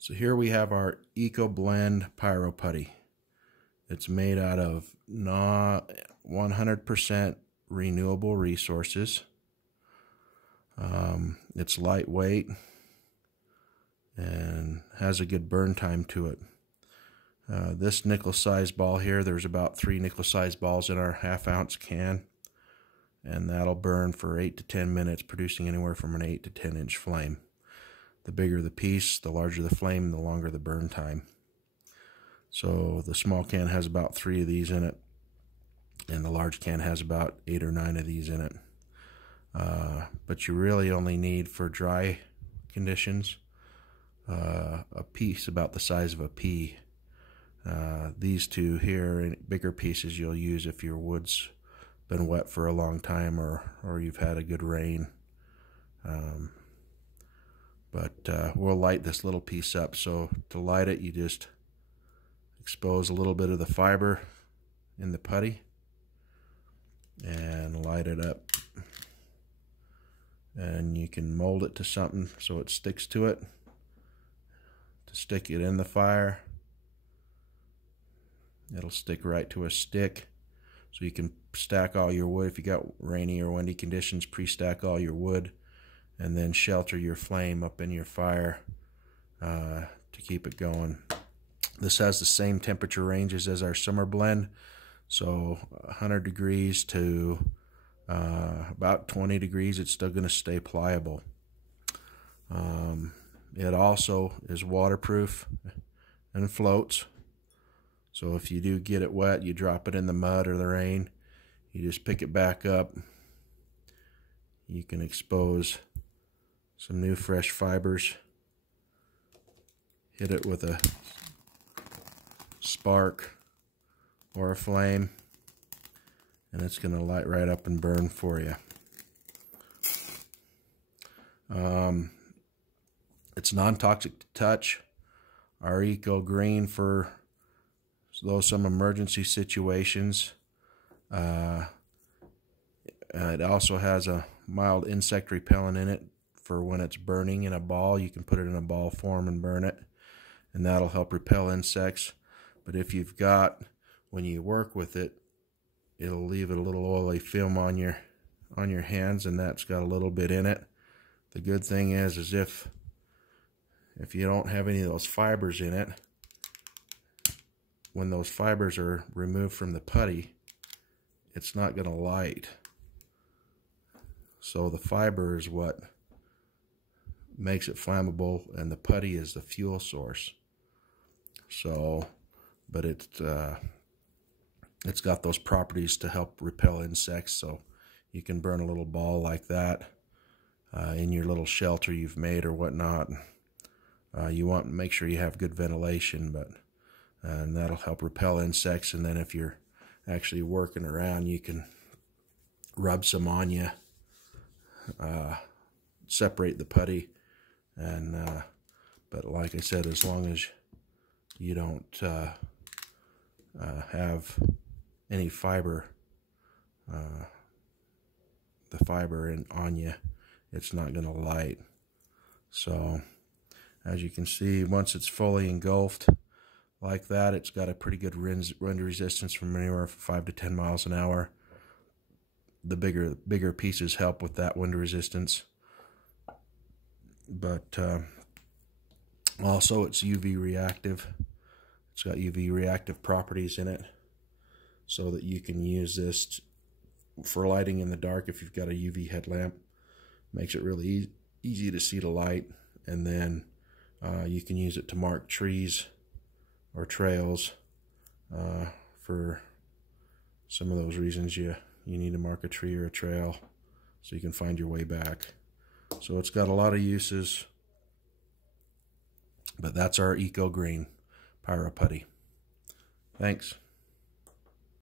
So here we have our Eco Blend Pyroputty. It's made out of not 100% renewable resources. It's lightweight and has a good burn time to it. This nickel size ball here, there's about 3 nickel size balls in our 1/2 ounce can, and that'll burn for 8 to 10 minutes, producing anywhere from an 8 to 10 inch flame. The bigger the piece, the larger the flame, the longer the burn time. So the small can has about 3 of these in it, and the large can has about 8 or 9 of these in it. But you really only need, for dry conditions, a piece about the size of a pea. These two here, bigger pieces, you'll use if your wood's been wet for a long time or you've had a good rain. But we'll light this little piece up. So to light it, you just expose a little bit of the fiber in the putty and light it up. And you can mold it to something so it sticks to it. To stick it in the fire, it'll stick right to a stick. So you can stack all your wood. If you got rainy or windy conditions, pre-stack all your wood and then shelter your flame up in your fire to keep it going. This has the same temperature ranges as our summer blend, so 100 degrees to about 20 degrees, it's still going to stay pliable. It also is waterproof and floats, so if you do get it wet, you drop it in the mud or the rain, you just pick it back up. You can expose some new fresh fibers, hit it with a spark or a flame, and it's going to light right up and burn for you. It's non-toxic to touch. Our Eco Green, for some emergency situations. It also has a mild insect repellent in it for when it's burning in a ball. You can put it in a ball form and burn it, and that'll help repel insects. But if you've got, when you work with it, it'll leave a little oily film on your hands, and that's got a little bit in it. The good thing is if you don't have any of those fibers in it, when those fibers are removed from the putty, it's not going to light. So the fiber is what makes it flammable, and the putty is the fuel source. So, but it's got those properties to help repel insects, so you can burn a little ball like that in your little shelter you've made or whatnot. You want to make sure you have good ventilation, and that'll help repel insects. And then if you're actually working around, you can rub some on you, separate the putty, and but like I said, as long as you don't have any fiber, the fiber on you, it's not going to light. So as you can see, once it's fully engulfed like that, it's got a pretty good wind resistance from anywhere from 5 to 10 miles an hour. The bigger pieces help with that wind resistance, but also it's UV reactive. It's got UV reactive properties in it, so that you can use this for lighting in the dark. If you've got a UV headlamp, makes it really easy to see the light. And then you can use it to mark trees or trails. For some of those reasons, you need to mark a tree or a trail so you can find your way back. So it's got a lot of uses, but that's our Eco Green Pyroputty. Thanks.